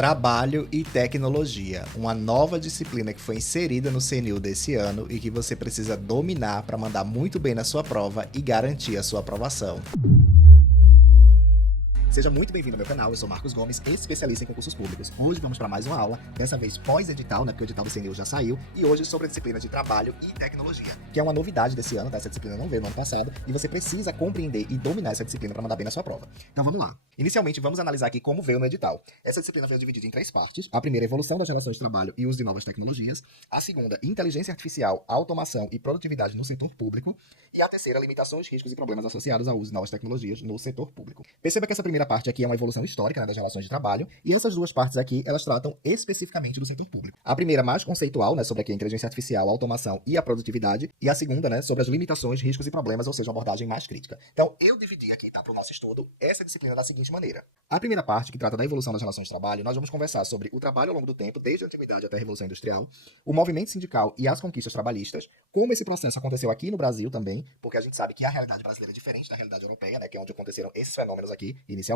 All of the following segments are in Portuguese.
Trabalho e Tecnologia, uma nova disciplina que foi inserida no CNU desse ano e que você precisa dominar para mandar muito bem na sua prova e garantir a sua aprovação. Seja muito bem-vindo ao meu canal, eu sou Marcos Gomes, especialista em concursos públicos. Hoje vamos para mais uma aula, dessa vez pós-edital, né, porque o edital do CNU já saiu, e hoje sobre a disciplina de Trabalho e Tecnologia, que é uma novidade desse ano, essa disciplina não veio no ano passado, e você precisa compreender e dominar essa disciplina para mandar bem na sua prova. Então vamos lá. Inicialmente, vamos analisar aqui como veio no edital. Essa disciplina veio dividida em 3 partes. A primeira, evolução das relações de trabalho e uso de novas tecnologias. A segunda, inteligência artificial, automação e produtividade no setor público. E a terceira, limitações, riscos e problemas associados ao uso de novas tecnologias no setor público. Perceba que essa primeira parte aqui é uma evolução histórica, né, das relações de trabalho, e essas duas partes aqui, elas tratam especificamente do setor público. A primeira, mais conceitual, né, sobre aqui a inteligência artificial, a automação e a produtividade, e a segunda, né, sobre as limitações, riscos e problemas, ou seja, uma abordagem mais crítica. Então, eu dividi aqui, tá, para o nosso estudo, essa disciplina da seguinte maneira. A primeira parte, que trata da evolução das relações de trabalho, nós vamos conversar sobre o trabalho ao longo do tempo, desde a antiguidade até a Revolução Industrial, o movimento sindical e as conquistas trabalhistas, como esse processo aconteceu aqui no Brasil também, porque a gente sabe que a realidade brasileira é diferente da realidade europeia, né, que é onde aconteceram esses fenômenos aqui, inicialmente.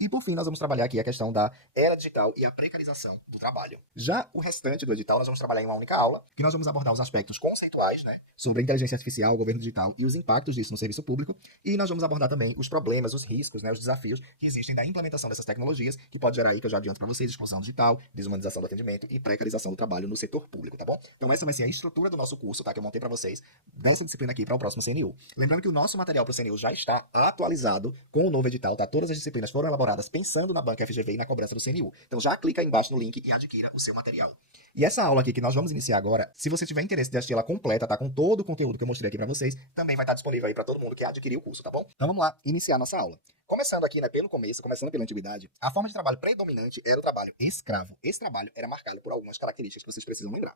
E, por fim, nós vamos trabalhar aqui a questão da era digital e a precarização do trabalho. Já o restante do edital, nós vamos trabalhar em uma única aula, que nós vamos abordar os aspectos conceituais, né, sobre a inteligência artificial, o governo digital e os impactos disso no serviço público, e nós vamos abordar também os problemas, os riscos, né, os desafios que existem na implementação dessas tecnologias, que pode gerar aí, que eu já adianto para vocês, exclusão digital, desumanização do atendimento e precarização do trabalho no setor público, tá bom? Então essa vai ser a estrutura do nosso curso, tá, que eu montei para vocês, dessa disciplina aqui para o próximo CNU. Lembrando que o nosso material para o CNU já está atualizado com o novo edital, tá? Todas as disciplinas foram elaboradas pensando na banca FGV e na cobrança do CNU. Então já clica aí embaixo no link e adquira o seu material. E essa aula aqui que nós vamos iniciar agora, se você tiver interesse de assistir ela completa, tá? Com todo o conteúdo que eu mostrei aqui para vocês, também vai estar disponível aí para todo mundo que adquirir o curso, tá bom? Então vamos lá, iniciar a nossa aula. Começando aqui, né, pelo começo, começando pela antiguidade, a forma de trabalho predominante era o trabalho escravo. Esse trabalho era marcado por algumas características que vocês precisam lembrar.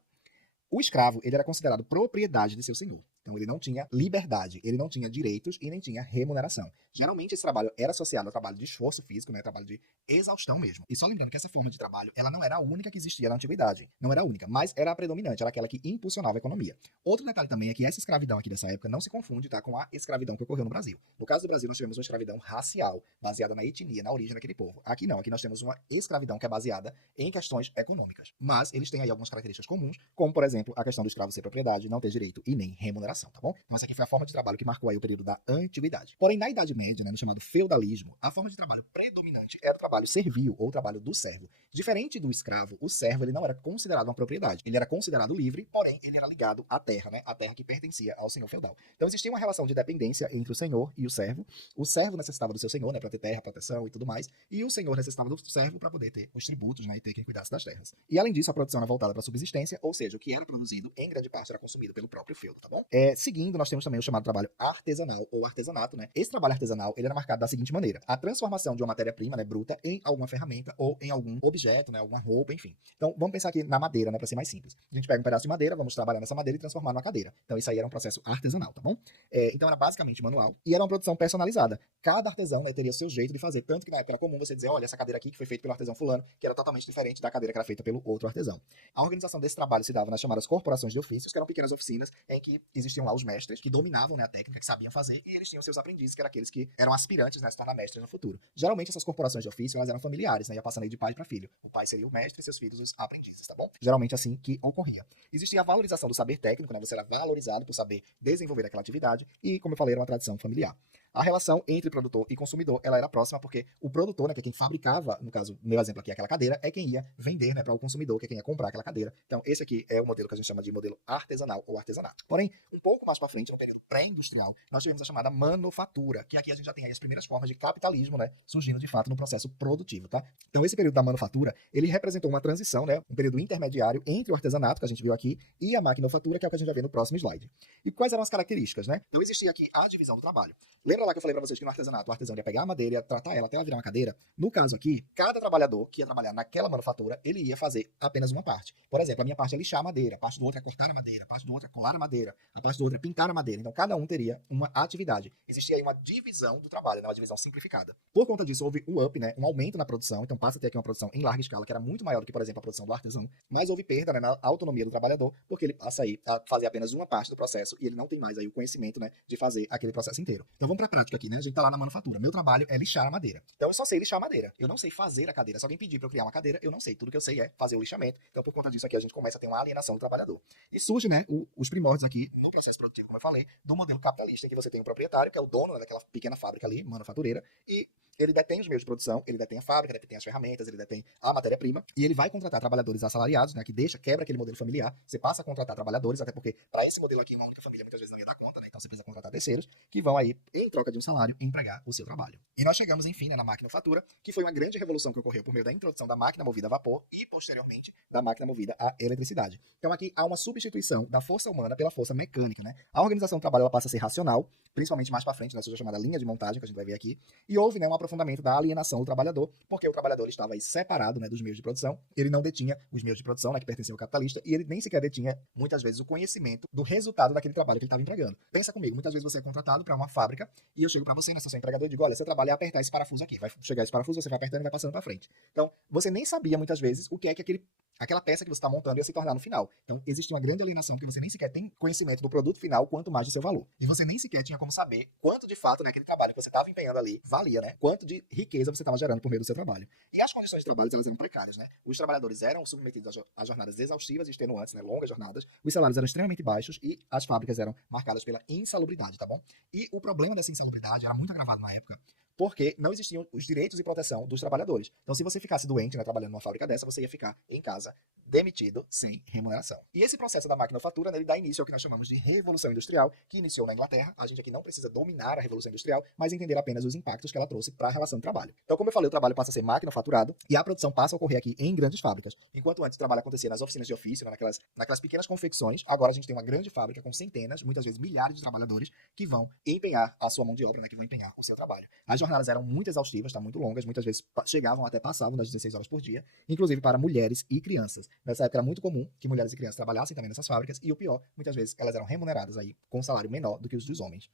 O escravo, ele era considerado propriedade de seu senhor. Então, ele não tinha liberdade, ele não tinha direitos e nem tinha remuneração. Geralmente, esse trabalho era associado ao trabalho de esforço físico, né, trabalho de exaustão mesmo. E só lembrando que essa forma de trabalho, ela não era a única que existia na antiguidade. Não era a única, mas era a predominante, era aquela que impulsionava a economia. Outro detalhe também é que essa escravidão aqui dessa época não se confunde, tá, com a escravidão que ocorreu no Brasil. No caso do Brasil, nós tivemos uma escravidão racial, baseada na etnia, na origem daquele povo. Aqui não, aqui nós temos uma escravidão que é baseada em questões econômicas. Mas eles têm aí algumas características comuns, como, por exemplo, a questão do escravo ser propriedade, não ter direito e nem remuneração, tá bom? Então essa aqui foi a forma de trabalho que marcou aí o período da antiguidade. Porém, na Idade Média, né, no chamado feudalismo, a forma de trabalho predominante era o trabalho servil ou o trabalho do servo. Diferente do escravo, o servo ele não era considerado uma propriedade. Ele era considerado livre, porém ele era ligado à terra, né? A terra que pertencia ao senhor feudal. Então existia uma relação de dependência entre o senhor e o servo. O servo necessitava do seu senhor, né, para ter terra, proteção e tudo mais, e o senhor necessitava do servo para poder ter os tributos, né, e ter quem cuidasse das terras. E além disso, a produção era voltada para a subsistência, ou seja, o que era produzido em grande parte era consumido pelo próprio feudo, tá bom? Seguindo, nós temos também o chamado trabalho artesanal ou artesanato, né? Esse trabalho artesanal, ele era marcado da seguinte maneira: a transformação de uma matéria-prima, né, bruta, em alguma ferramenta ou em algum objeto, né, alguma roupa, enfim. Então, vamos pensar aqui na madeira, né, para ser mais simples. A gente pega um pedaço de madeira, vamos trabalhar nessa madeira e transformar numa cadeira. Então, isso aí era um processo artesanal, tá bom? Então, era basicamente manual e era uma produção personalizada. Cada artesão, né, teria seu jeito de fazer, tanto que na época era comum você dizer, olha, essa cadeira aqui que foi feita pelo artesão fulano, que era totalmente diferente da cadeira que era feita pelo outro artesão. A organização desse trabalho se dava nas chamadas corporações de ofícios, que eram pequenas oficinas em que existiam lá os mestres que dominavam, né, a técnica, que sabiam fazer, e eles tinham seus aprendizes, que eram aqueles que eram aspirantes, né, a se tornar mestres no futuro. Geralmente essas corporações de ofício, elas eram familiares, né, ia passando aí de pai para filho. O pai seria o mestre e seus filhos os aprendizes, tá bom? Geralmente assim que ocorria. Existia a valorização do saber técnico, né, você era valorizado por saber desenvolver aquela atividade e, como eu falei, era uma tradição familiar. A relação entre produtor e consumidor, ela era próxima porque o produtor, né, que é quem fabricava, no caso, meu exemplo aqui, aquela cadeira, é quem ia vender, né, para o consumidor, que é quem ia comprar aquela cadeira. Então, esse aqui é o modelo que a gente chama de modelo artesanal ou artesanato. Porém, um pouco mais para frente, no período pré-industrial, nós tivemos a chamada manufatura, que aqui a gente já tem aí as primeiras formas de capitalismo, né, surgindo de fato no processo produtivo, tá? Então, esse período da manufatura, ele representou uma transição, né, um período intermediário entre o artesanato, que a gente viu aqui, e a maquinofatura, que é o que a gente vai ver no próximo slide. E quais eram as características, né? Então, existia aqui a divisão do trabalho. Lembra lá que eu falei para vocês que no artesanato, o artesão ia pegar a madeira, ia tratar ela até ela virar uma cadeira? No caso aqui, cada trabalhador que ia trabalhar naquela manufatura, ele ia fazer apenas uma parte. Por exemplo, a minha parte é lixar a madeira, a parte do outro é cortar a madeira, a parte do outro é colar a madeira, a parte do outro é pintar a madeira. Então, cada um teria uma atividade. Existia aí uma divisão do trabalho, né? Uma divisão simplificada. Por conta disso, houve um up, né? Um aumento na produção. Então, passa a ter aqui uma produção em larga escala, que era muito maior do que, por exemplo, a produção do artesão. Mas houve perda, né, na autonomia do trabalhador, porque ele passa aí a fazer apenas uma parte do processo e ele não tem mais aí o conhecimento, né, de fazer aquele processo inteiro. Então, vamos para a prática aqui, né? A gente tá lá na manufatura. Meu trabalho é lixar a madeira. Então eu só sei lixar a madeira. Eu não sei fazer a cadeira. Se alguém pedir para eu criar uma cadeira, eu não sei. Tudo que eu sei é fazer o lixamento. Então por conta disso aqui a gente começa a ter uma alienação do trabalhador. E surge, né, os primórdios aqui no processo produtivo, como eu falei, do modelo capitalista, em que você tem o proprietário, que é o dono, né, daquela pequena fábrica ali, manufatureira, e ele detém os meios de produção, ele detém a fábrica, detém as ferramentas, ele detém a matéria-prima, e ele vai contratar trabalhadores assalariados, né, que quebra aquele modelo familiar, você passa a contratar trabalhadores, até porque para esse modelo aqui, uma única família muitas vezes não ia dar conta, né, então você precisa contratar terceiros, que vão aí, em troca de um salário, empregar o seu trabalho. E nós chegamos, enfim, né, na maquinofatura, que foi uma grande revolução que ocorreu por meio da introdução da máquina movida a vapor e, posteriormente, da máquina movida a eletricidade. Então aqui há uma substituição da força humana pela força mecânica, né? A organização do trabalho ela passa a ser racional, principalmente mais para frente, nessa chamada linha de montagem, que a gente vai ver aqui, e houve, né, um aprofundamento da alienação do trabalhador, porque o trabalhador estava aí separado, né, dos meios de produção, ele não detinha os meios de produção, né, que pertenciam ao capitalista, e ele nem sequer detinha, muitas vezes, o conhecimento do resultado daquele trabalho que ele estava entregando. Pensa comigo, muitas vezes você é contratado para uma fábrica, e eu chego para você, né, seu empregador, e digo, olha, seu trabalho é apertar esse parafuso aqui, vai chegar esse parafuso, você vai apertando e vai passando para frente. Então, você nem sabia, muitas vezes, o que é que aquela peça que você está montando ia se tornar no final. Então, existe uma grande alienação, porque você nem sequer tem conhecimento do produto final, quanto mais do seu valor. E você nem sequer tinha como saber quanto de fato, né, aquele trabalho que você estava empenhando ali valia, né? Quanto de riqueza você estava gerando por meio do seu trabalho. E as condições de trabalho, elas eram precárias, né? Os trabalhadores eram submetidos a jornadas exaustivas e extenuantes, né? Longas jornadas. Os salários eram extremamente baixos e as fábricas eram marcadas pela insalubridade, tá bom? E o problema dessa insalubridade era muito agravado na época, porque não existiam os direitos e proteção dos trabalhadores. Então, se você ficasse doente, né, trabalhando numa fábrica dessa, você ia ficar em casa, demitido, sem remuneração. E esse processo da maquinofatura, né, ele dá início ao que nós chamamos de Revolução Industrial, que iniciou na Inglaterra. A gente aqui não precisa dominar a Revolução Industrial, mas entender apenas os impactos que ela trouxe para a relação de trabalho. Então, como eu falei, o trabalho passa a ser maquinofaturado e a produção passa a ocorrer aqui em grandes fábricas. Enquanto antes o trabalho acontecia nas oficinas de ofício, né, naquelas pequenas confecções, agora a gente tem uma grande fábrica com centenas, muitas vezes milhares de trabalhadores que vão empenhar a sua mão de obra, né, que vão empenhar o seu trabalho. As jornadas eram muito exaustivas, tá, muito longas, muitas vezes chegavam até passavam das 16 horas por dia, inclusive para mulheres e crianças. Nessa época era muito comum que mulheres e crianças trabalhassem também nessas fábricas, e o pior, muitas vezes elas eram remuneradas aí com um salário menor do que os dos homens.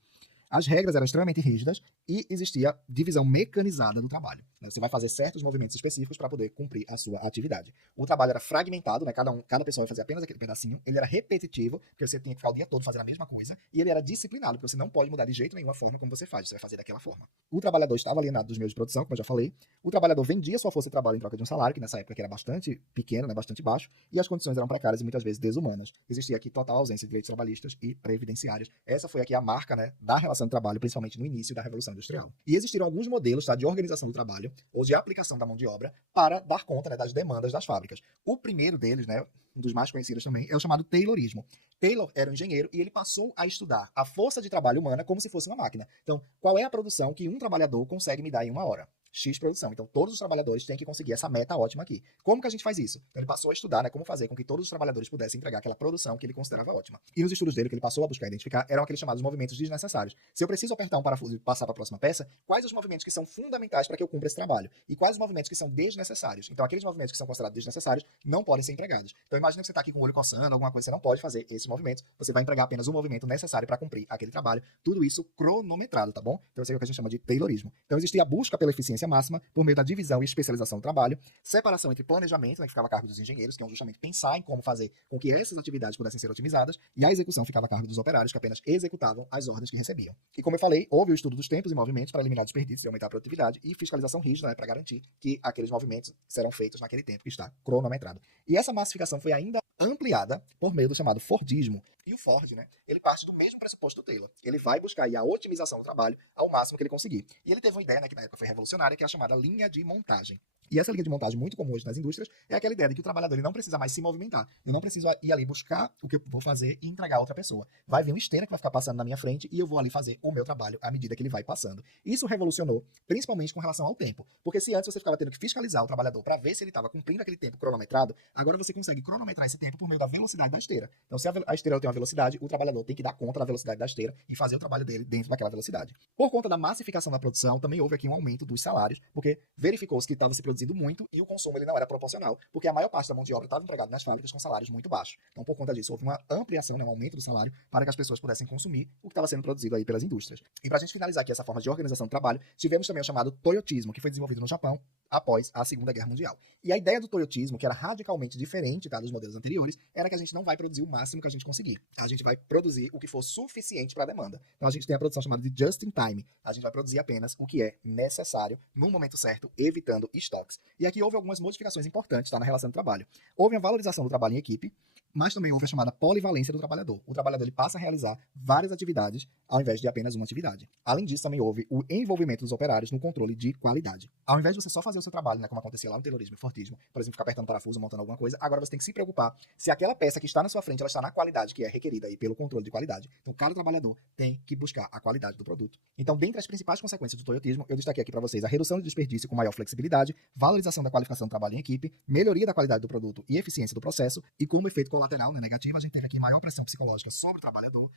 As regras eram extremamente rígidas e existia divisão mecanizada do trabalho. Você vai fazer certos movimentos específicos para poder cumprir a sua atividade. O trabalho era fragmentado, né? Cada pessoa vai fazer apenas aquele pedacinho. Ele era repetitivo, porque você tinha que ficar o dia todo fazendo a mesma coisa. E ele era disciplinado, porque você não pode mudar de jeito nenhum a forma como você faz. Você vai fazer daquela forma. O trabalhador estava alienado dos meios de produção, como eu já falei. O trabalhador vendia sua força de trabalho em troca de um salário, que nessa época era bastante pequeno, né? Bastante baixo. E as condições eram precárias e muitas vezes desumanas. Existia aqui total ausência de direitos trabalhistas e previdenciários. Essa foi aqui a marca, né, da relação de trabalho, principalmente no início da Revolução Industrial. E existiram alguns modelos, tá, de organização do trabalho ou de aplicação da mão de obra para dar conta, né, das demandas das fábricas. O primeiro deles, né, um dos mais conhecidos também, é o chamado Taylorismo. Taylor era um engenheiro e ele passou a estudar a força de trabalho humana como se fosse uma máquina. Então, qual é a produção que um trabalhador consegue me dar em uma hora? X produção. Então, todos os trabalhadores têm que conseguir essa meta ótima aqui. Como que a gente faz isso? Então, ele passou a estudar, né, como fazer com que todos os trabalhadores pudessem entregar aquela produção que ele considerava ótima. E nos estudos dele, que ele passou a buscar identificar, eram aqueles chamados movimentos desnecessários. Se eu preciso apertar um parafuso e passar para a próxima peça, quais os movimentos que são fundamentais para que eu cumpra esse trabalho? E quais os movimentos que são desnecessários? Então, aqueles movimentos que são considerados desnecessários não podem ser empregados. Então, imagina que você está aqui com o olho coçando, alguma coisa, você não pode fazer esses movimentos, você vai empregar apenas o movimento necessário para cumprir aquele trabalho. Tudo isso cronometrado, tá bom? Então, isso é o que a gente chama de Taylorismo. Então, existia a busca pela eficiência máxima por meio da divisão e especialização do trabalho, separação entre planejamento, né, que ficava a cargo dos engenheiros, que é justamente pensar em como fazer com que essas atividades pudessem ser otimizadas, e a execução ficava a cargo dos operários, que apenas executavam as ordens que recebiam. E como eu falei, houve o estudo dos tempos e movimentos para eliminar desperdícios e aumentar a produtividade, e fiscalização rígida, né, para garantir que aqueles movimentos serão feitos naquele tempo que está cronometrado. E essa massificação foi ainda ampliada por meio do chamado Fordismo. E o Ford, né, ele parte do mesmo pressuposto do Taylor. Ele vai buscar aí a otimização do trabalho ao máximo que ele conseguir. E ele teve uma ideia, né, que na época foi revolucionária, que é a chamada linha de montagem. E essa linha de montagem, muito comum hoje nas indústrias, é aquela ideia de que o trabalhador ele não precisa mais se movimentar. Eu não preciso ir ali buscar o que eu vou fazer e entregar a outra pessoa. Vai vir uma esteira que vai ficar passando na minha frente e eu vou ali fazer o meu trabalho à medida que ele vai passando. Isso revolucionou, principalmente com relação ao tempo. Porque se antes você ficava tendo que fiscalizar o trabalhador para ver se ele estava cumprindo aquele tempo cronometrado, agora você consegue cronometrar esse tempo por meio da velocidade da esteira. Então, se a esteira tem uma velocidade, o trabalhador tem que dar conta da velocidade da esteira e fazer o trabalho dele dentro daquela velocidade. Por conta da massificação da produção, também houve aqui um aumento dos salários, porque verificou-se que estava se produzindo muito e o consumo ele não era proporcional, porque a maior parte da mão de obra estava empregada nas fábricas com salários muito baixos. Então, por conta disso, houve uma ampliação, né, um aumento do salário para que as pessoas pudessem consumir o que estava sendo produzido aí pelas indústrias. E para a gente finalizar aqui essa forma de organização do trabalho, tivemos também o chamado Toyotismo, que foi desenvolvido no Japão após a Segunda Guerra Mundial. E a ideia do toyotismo, que era radicalmente diferente, tá, dos modelos anteriores, era que a gente não vai produzir o máximo que a gente conseguir. A gente vai produzir o que for suficiente para a demanda. Então a gente tem a produção chamada de just in time. A gente vai produzir apenas o que é necessário no momento certo, evitando estoques. E aqui houve algumas modificações importantes, tá, na relação do trabalho. Houve a valorização do trabalho em equipe, mas também houve a chamada polivalência do trabalhador. O trabalhador ele passa a realizar várias atividades ao invés de apenas uma atividade. Além disso, também houve o envolvimento dos operários no controle de qualidade. Ao invés de você só fazer o seu trabalho, né, como acontecia lá no Taylorismo e Fortismo, por exemplo, ficar apertando parafuso, montando alguma coisa, agora você tem que se preocupar se aquela peça que está na sua frente, ela está na qualidade que é requerida aí pelo controle de qualidade. Então, cada trabalhador tem que buscar a qualidade do produto. Então, dentre as principais consequências do toyotismo, eu destaquei aqui para vocês a redução do desperdício com maior flexibilidade, valorização da qualificação do trabalho em equipe, melhoria da qualidade do produto e eficiência do processo, e como efeito colateral, né, negativo, a gente teve aqui maior pressão psicológica sobre o trabalhador,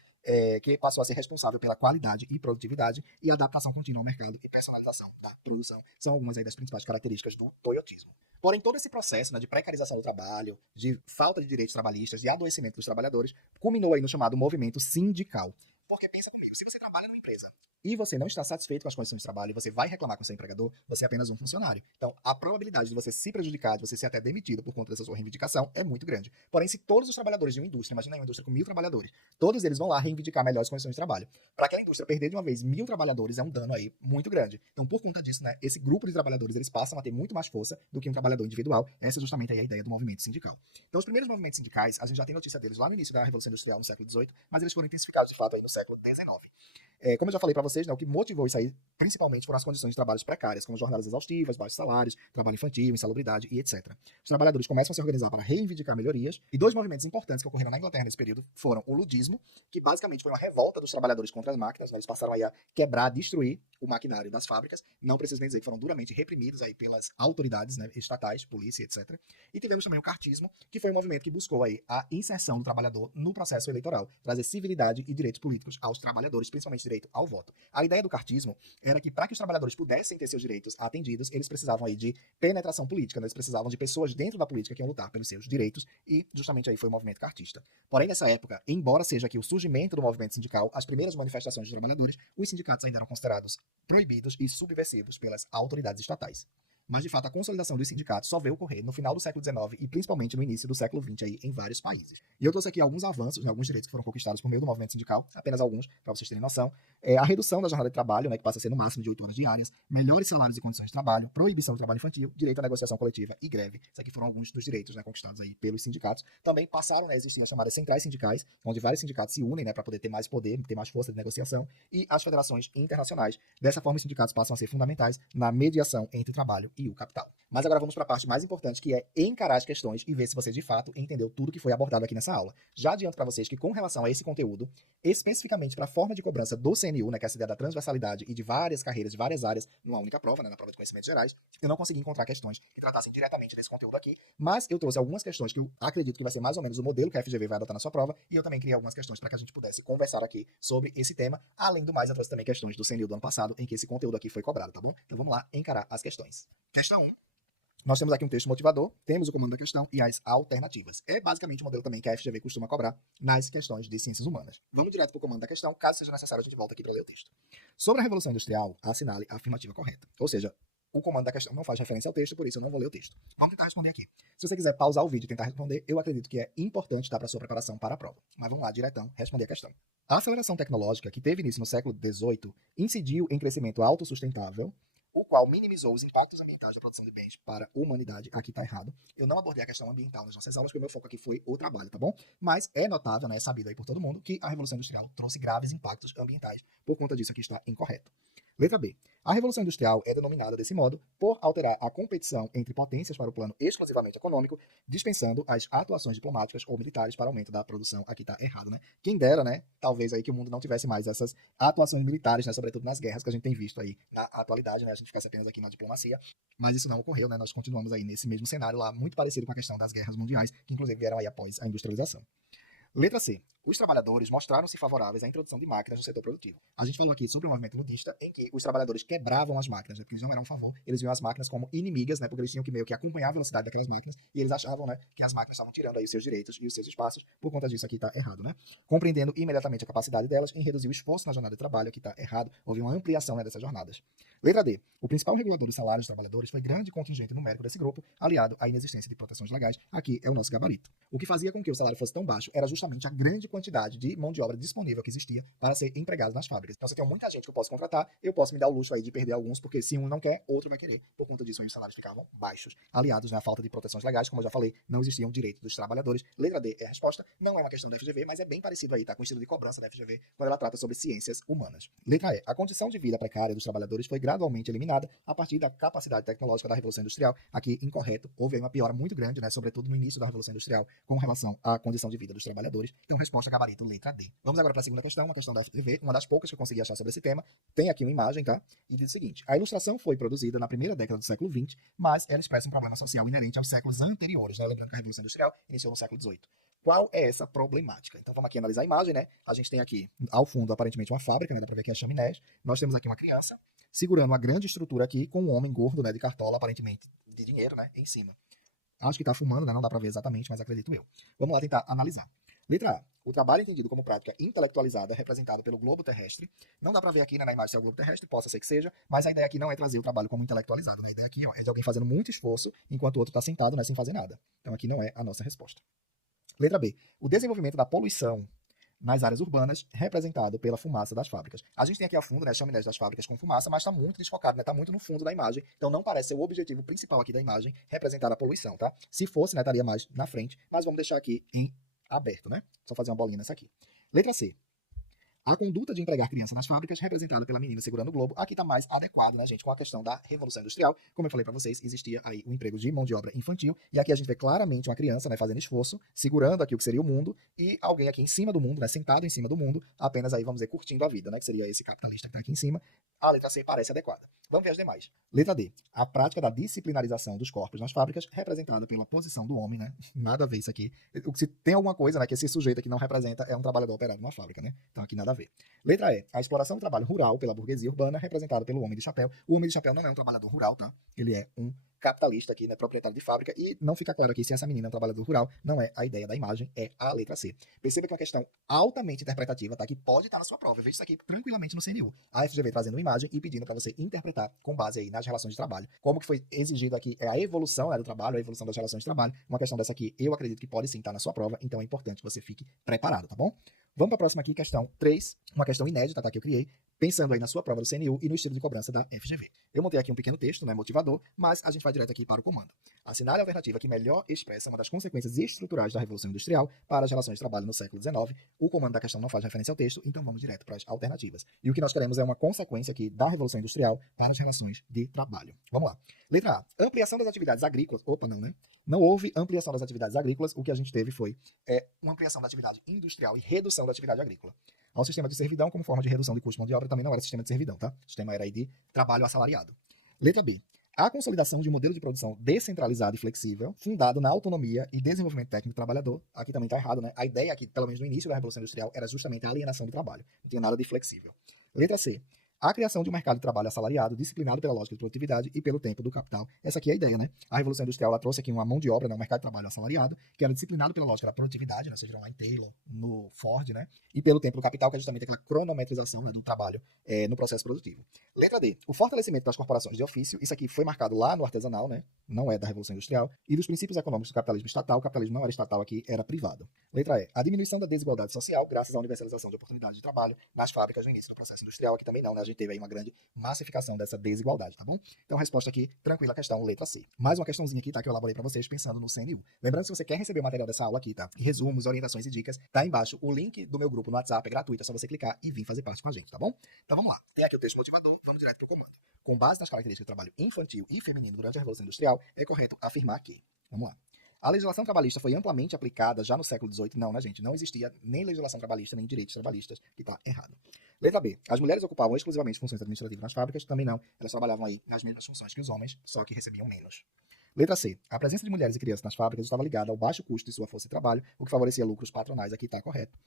que passou a ser responsável pela qualidade e produtividade, e adaptação contínua ao mercado e personalização da produção. São algumas aí das principais características do toyotismo. Porém, todo esse processo, né, de precarização do trabalho, de falta de direitos trabalhistas, de adoecimento dos trabalhadores, culminou aí no chamado movimento sindical. Porque pensa comigo, se você trabalha numa empresa e você não está satisfeito com as condições de trabalho e você vai reclamar com seu empregador, você é apenas um funcionário. Então, a probabilidade de você se prejudicar, de você ser até demitido por conta dessa sua reivindicação é muito grande. Porém, se todos os trabalhadores de uma indústria, imagina aí uma indústria com 1.000 trabalhadores, todos eles vão lá reivindicar melhores condições de trabalho. Para aquela indústria perder de uma vez 1.000 trabalhadores é um dano aí muito grande. Então, por conta disso, né, esse grupo de trabalhadores, eles passam a ter muito mais força do que um trabalhador individual. Essa é justamente aí a ideia do movimento sindical. Então, os primeiros movimentos sindicais, a gente já tem notícia deles lá no início da Revolução Industrial, no século XVIII, mas eles foram intensificados, de fato, aí no século XIX. Como eu já falei para vocês, né, o que motivou isso aí, principalmente, foram as condições de trabalho precárias, como jornadas exaustivas, baixos salários, trabalho infantil, insalubridade e etc. Os trabalhadores começam a se organizar para reivindicar melhorias, e dois movimentos importantes que ocorreram na Inglaterra nesse período foram o ludismo, que basicamente foi uma revolta dos trabalhadores contra as máquinas, né, eles passaram aí a quebrar, destruir o maquinário das fábricas, não preciso nem dizer que foram duramente reprimidos aí pelas autoridades, né, estatais, polícia, etc. E tivemos também o cartismo, que foi um movimento que buscou aí a inserção do trabalhador no processo eleitoral, trazer civilidade e direitos políticos aos trabalhadores, principalmente direito ao voto. A ideia do cartismo era que para que os trabalhadores pudessem ter seus direitos atendidos, eles precisavam aí de penetração política, né? Eles precisavam de pessoas dentro da política que iam lutar pelos seus direitos, e justamente aí foi o movimento cartista. Porém, nessa época, embora seja aqui o surgimento do movimento sindical, as primeiras manifestações dos trabalhadores, os sindicatos ainda eram considerados proibidos e subversivos pelas autoridades estatais. Mas, de fato, a consolidação dos sindicatos só veio ocorrer no final do século XIX e principalmente no início do século XX aí, em vários países. E eu trouxe aqui alguns avanços, né, alguns direitos que foram conquistados por meio do movimento sindical, apenas alguns, para vocês terem noção. A redução da jornada de trabalho, né, que passa a ser no máximo de 8 horas diárias, melhores salários e condições de trabalho, proibição do trabalho infantil, direito à negociação coletiva e greve. Isso aqui foram alguns dos direitos, né, conquistados aí pelos sindicatos. Também passaram, né, a existir as chamadas centrais sindicais, onde vários sindicatos se unem, né, para poder ter mais poder, ter mais força de negociação, e as federações internacionais. Dessa forma, os sindicatos passam a ser fundamentais na mediação entre o trabalho e o capital. Mas agora vamos para a parte mais importante, que é encarar as questões e ver se você de fato entendeu tudo que foi abordado aqui nessa aula. Já adianto para vocês que com relação a esse conteúdo, especificamente para a forma de cobrança do CNU, né, que é essa ideia da transversalidade e de várias carreiras, de várias áreas, numa única prova, né, na prova de conhecimentos gerais, eu não consegui encontrar questões que tratassem diretamente desse conteúdo aqui, mas eu trouxe algumas questões que eu acredito que vai ser mais ou menos o modelo que a FGV vai adotar na sua prova, e eu também criei algumas questões para que a gente pudesse conversar aqui sobre esse tema. Além do mais, eu trouxe também questões do CNU do ano passado, em que esse conteúdo aqui foi cobrado, tá bom? Então vamos lá encarar as questões. Questão 1. Nós temos aqui um texto motivador, temos o comando da questão e as alternativas. É basicamente o modelo também que a FGV costuma cobrar nas questões de ciências humanas. Vamos direto para o comando da questão, caso seja necessário a gente volta aqui para ler o texto. Sobre a Revolução Industrial, assinale a afirmativa correta. Ou seja, o comando da questão não faz referência ao texto, por isso eu não vou ler o texto. Vamos tentar responder aqui. Se você quiser pausar o vídeo e tentar responder, eu acredito que é importante para a sua preparação para a prova. Mas vamos lá, diretão, responder a questão. A aceleração tecnológica, que teve início no século XVIII, incidiu em crescimento autossustentável, o qual minimizou os impactos ambientais da produção de bens para a humanidade. Aqui está errado. Eu não abordei a questão ambiental nas nossas aulas, porque o meu foco aqui foi o trabalho, tá bom? Mas é notável, né, é sabido aí por todo mundo, que a Revolução Industrial trouxe graves impactos ambientais. Por conta disso, aqui está incorreto. Letra B. A Revolução Industrial é denominada desse modo por alterar a competição entre potências para o plano exclusivamente econômico, dispensando as atuações diplomáticas ou militares para aumento da produção. Aqui está errado, né? Quem dera, né? Talvez aí que o mundo não tivesse mais essas atuações militares, né? Sobretudo nas guerras que a gente tem visto aí na atualidade, né? A gente ficasse apenas aqui na diplomacia, mas isso não ocorreu, né? Nós continuamos aí nesse mesmo cenário lá, muito parecido com a questão das guerras mundiais, que inclusive vieram aí após a industrialização. Letra C. os trabalhadores mostraram-se favoráveis à introdução de máquinas no setor produtivo. A gente falou aqui sobre o movimento ludista, em que os trabalhadores quebravam as máquinas, né, porque eles não eram a favor, eles viam as máquinas como inimigas, né, porque eles tinham que meio que acompanhar a velocidade daquelas máquinas, e eles achavam, né, que as máquinas estavam tirando aí os seus direitos e os seus espaços, por conta disso aqui está errado, né? Compreendendo imediatamente a capacidade delas em reduzir o esforço na jornada de trabalho, aqui está errado, houve uma ampliação, né, dessas jornadas. Letra D. O principal regulador dos salários dos trabalhadores foi grande contingente numérico desse grupo, aliado à inexistência de proteções legais. Aqui é o nosso gabarito. O que fazia com que o salário fosse tão baixo era justamente a grande quantidade de mão de obra disponível que existia para ser empregado nas fábricas. Então, se eu tenho muita gente que eu posso contratar, eu posso me dar o luxo aí de perder alguns, porque se um não quer, outro vai querer. Por conta disso, os salários ficavam baixos. Aliados, né, à falta de proteções legais, como eu já falei, não existiam direitos dos trabalhadores. Letra D é a resposta. Não é uma questão da FGV, mas é bem parecido aí, tá? Com o estilo de cobrança da FGV, quando ela trata sobre ciências humanas. Letra E. A condição de vida precária dos trabalhadores foi gradualmente eliminada a partir da capacidade tecnológica da Revolução Industrial. Aqui, incorreto, houve aí uma piora muito grande, né, sobretudo no início da Revolução Industrial, com relação à condição de vida dos trabalhadores. Então, resposta gabarito, letra D. Vamos agora para a segunda questão, uma questão da FGV, uma das poucas que eu consegui achar sobre esse tema. Tem aqui uma imagem, tá? E diz o seguinte: a ilustração foi produzida na primeira década do século XX, mas ela expressa um problema social inerente aos séculos anteriores, né? Lembrando que a Revolução Industrial iniciou no século XVIII. Qual é essa problemática? Então vamos aqui analisar a imagem, né? A gente tem aqui, ao fundo, aparentemente uma fábrica, né? Dá para ver aqui as chaminés. Nós temos aqui uma criança segurando uma grande estrutura aqui com um homem gordo, né? De cartola, aparentemente de dinheiro, né? Em cima. Acho que está fumando, né? Não dá para ver exatamente, mas acredito eu. Vamos lá tentar analisar. Letra A. O trabalho entendido como prática intelectualizada é representado pelo globo terrestre. Não dá para ver aqui, né, na imagem se é o globo terrestre, possa ser que seja, mas a ideia aqui não é trazer o trabalho como intelectualizado, né? A ideia aqui, ó, é de alguém fazendo muito esforço enquanto o outro está sentado, né, sem fazer nada. Então aqui não é a nossa resposta. Letra B. O desenvolvimento da poluição nas áreas urbanas, representado pela fumaça das fábricas. A gente tem aqui ao fundo, né, as chaminés das fábricas com fumaça, mas está muito desfocado, né, está muito no fundo da imagem, então não parece ser o objetivo principal aqui da imagem representar a poluição, tá? Se fosse, né, estaria mais na frente, mas vamos deixar aqui em aberto, né? Só fazer uma bolinha nessa aqui. Letra C. A conduta de empregar criança nas fábricas, representada pela menina segurando o globo, aqui está mais adequado, né, gente, com a questão da Revolução Industrial. Como eu falei para vocês, existia aí o emprego de mão de obra infantil, e aqui a gente vê claramente uma criança, né, fazendo esforço, segurando aqui o que seria o mundo, e alguém aqui em cima do mundo, né, sentado em cima do mundo, apenas aí, vamos dizer, curtindo a vida, né, que seria esse capitalista que está aqui em cima. A letra C parece adequada. Vamos ver as demais. Letra D. A prática da disciplinarização dos corpos nas fábricas, representada pela posição do homem, né? Nada a ver isso aqui. Se tem alguma coisa, né, que esse sujeito aqui não representa, é um trabalhador operado numa fábrica, né? Então aqui nada a ver. Letra E. A exploração do trabalho rural pela burguesia urbana, representada pelo homem de chapéu. O homem de chapéu não é um trabalhador rural, tá? Ele é um capitalista aqui, né, proprietário de fábrica, e não fica claro aqui se essa menina é um trabalhador rural. Não é a ideia da imagem, é a letra C. Perceba que é uma questão altamente interpretativa, tá? Que pode estar na sua prova. Eu vejo isso aqui tranquilamente no CNU. A FGV trazendo uma imagem e pedindo para você interpretar com base aí nas relações de trabalho. Como que foi exigido aqui é a evolução, né, do trabalho, a evolução das relações de trabalho. Uma questão dessa aqui, eu acredito que pode sim estar na sua prova, então é importante que você fique preparado, tá bom? Vamos para a próxima aqui, questão 3, uma questão inédita, tá, que eu criei, pensando aí na sua prova do CNU e no estilo de cobrança da FGV. Eu montei aqui um pequeno texto, né, motivador, mas a gente vai direto aqui para o comando. Assinale a alternativa que melhor expressa uma das consequências estruturais da Revolução Industrial para as relações de trabalho no século XIX. O comando da questão não faz referência ao texto, então vamos direto para as alternativas. E o que nós queremos é uma consequência aqui da Revolução Industrial para as relações de trabalho. Vamos lá. Letra A. Ampliação das atividades agrícolas. Opa, não, né? Não houve ampliação das atividades agrícolas. O que a gente teve foi uma ampliação da atividade industrial e redução da atividade agrícola. Ao sistema de servidão como forma de redução de custo de mão de obra também não era sistema de servidão, tá? O sistema era aí de trabalho assalariado. Letra B. A consolidação de um modelo de produção descentralizado e flexível, fundado na autonomia e desenvolvimento técnico do trabalhador. Aqui também está errado, né? A ideia aqui, pelo menos no início da Revolução Industrial, era justamente a alienação do trabalho. Não tinha nada de flexível. Letra C. A criação de um mercado de trabalho assalariado, disciplinado pela lógica de produtividade e pelo tempo do capital. Essa aqui é a ideia, né? A Revolução Industrial ela trouxe aqui uma mão de obra, né? Um mercado de trabalho assalariado, que era disciplinado pela lógica da produtividade, né? Vocês viram lá em Taylor, no Ford, né? E pelo tempo do capital, que é justamente aquela cronometrização, né, do trabalho no processo produtivo. Letra D. O fortalecimento das corporações de ofício. Isso aqui foi marcado lá no artesanal, né? Não é da Revolução Industrial. E dos princípios econômicos do capitalismo estatal. O capitalismo não era estatal aqui, era privado. Letra E. A diminuição da desigualdade social, graças à universalização de oportunidades de trabalho nas fábricas no início do processo industrial. Aqui também não, né? A gente teve aí uma grande massificação dessa desigualdade, tá bom? Então, resposta aqui, tranquila questão, letra C. Mais uma questãozinha aqui, tá? Que eu elaborei pra vocês pensando no CNU. Lembrando, se você quer receber o material dessa aula aqui, tá? Resumos, orientações e dicas, tá embaixo o link do meu grupo no WhatsApp, é gratuito, é só você clicar e vir fazer parte com a gente, tá bom? Então, vamos lá. Tem aqui o texto motivador, vamos direto pro comando. Com base nas características do trabalho infantil e feminino durante a Revolução Industrial, é correto afirmar que... Vamos lá. A legislação trabalhista foi amplamente aplicada já no século XVIII? Não, né, gente? Não existia nem legislação trabalhista, nem direitos trabalhistas, que tá errado. Letra B. As mulheres ocupavam exclusivamente funções administrativas nas fábricas? Também não. Elas trabalhavam aí nas mesmas funções que os homens, só que recebiam menos. Letra C. A presença de mulheres e crianças nas fábricas estava ligada ao baixo custo de sua força de trabalho, o que favorecia lucros patronais. Aqui está correto.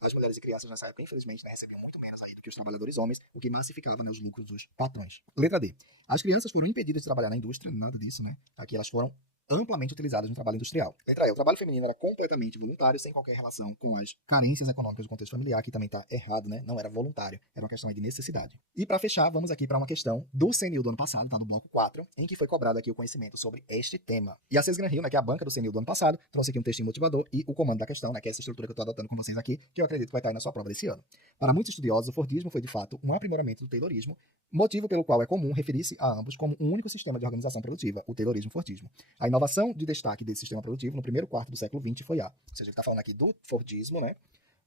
As mulheres e crianças nessa época, infelizmente, né, recebiam muito menos aí do que os trabalhadores homens, o que massificava, né, os lucros dos patrões. Letra D. As crianças foram impedidas de trabalhar na indústria, nada disso, né? Aqui elas foram amplamente utilizadas no trabalho industrial. Letra E. O trabalho feminino era completamente voluntário, sem qualquer relação com as carências econômicas do contexto familiar, que também está errado, né? Não era voluntário, era uma questão aí de necessidade. E para fechar, vamos aqui para uma questão do CNU do ano passado, tá? Do bloco 4, em que foi cobrado aqui o conhecimento sobre este tema. E a Cesgran Rio, né, que é a banca do CNU do ano passado, trouxe aqui um textinho motivador e o comando da questão, né, que é essa estrutura que eu estou adotando com vocês aqui, que eu acredito que vai estar aí na sua prova desse ano. Para muitos estudiosos, o Fordismo foi de fato um aprimoramento do Taylorismo, motivo pelo qual é comum referir-se a ambos como um único sistema de organização produtiva, o Taylorismo-Fordismo. A inovação de destaque desse sistema produtivo no primeiro quarto do século XX foi ou seja, ele está falando aqui do Fordismo, né,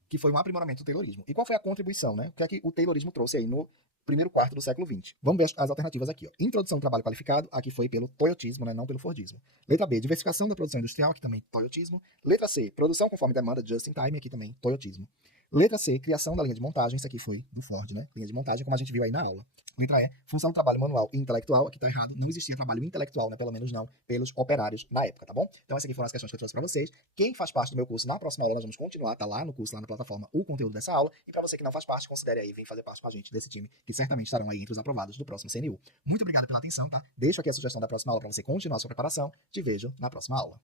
que foi um aprimoramento do Taylorismo. E qual foi a contribuição, né? O que é que o Taylorismo trouxe aí no primeiro quarto do século XX? Vamos ver as alternativas aqui. Ó. Introdução do trabalho qualificado, aqui foi pelo toyotismo, né, não pelo Fordismo. Letra B, diversificação da produção industrial, aqui também toyotismo. Letra C, produção conforme demanda, just in time, aqui também toyotismo. Letra C, criação da linha de montagem, isso aqui foi do Ford, né? Linha de montagem, como a gente viu aí na aula. Letra E, função do trabalho manual e intelectual, aqui tá errado, não existia trabalho intelectual, né? Pelo menos não pelos operários na época, tá bom? Então essas aqui foram as questões que eu trouxe pra vocês. Quem faz parte do meu curso, na próxima aula nós vamos continuar, tá lá no curso, lá na plataforma, o conteúdo dessa aula. E pra você que não faz parte, considere aí vir fazer parte com a gente desse time, que certamente estarão aí entre os aprovados do próximo CNU. Muito obrigado pela atenção, tá? Deixo aqui a sugestão da próxima aula pra você continuar a sua preparação. Te vejo na próxima aula.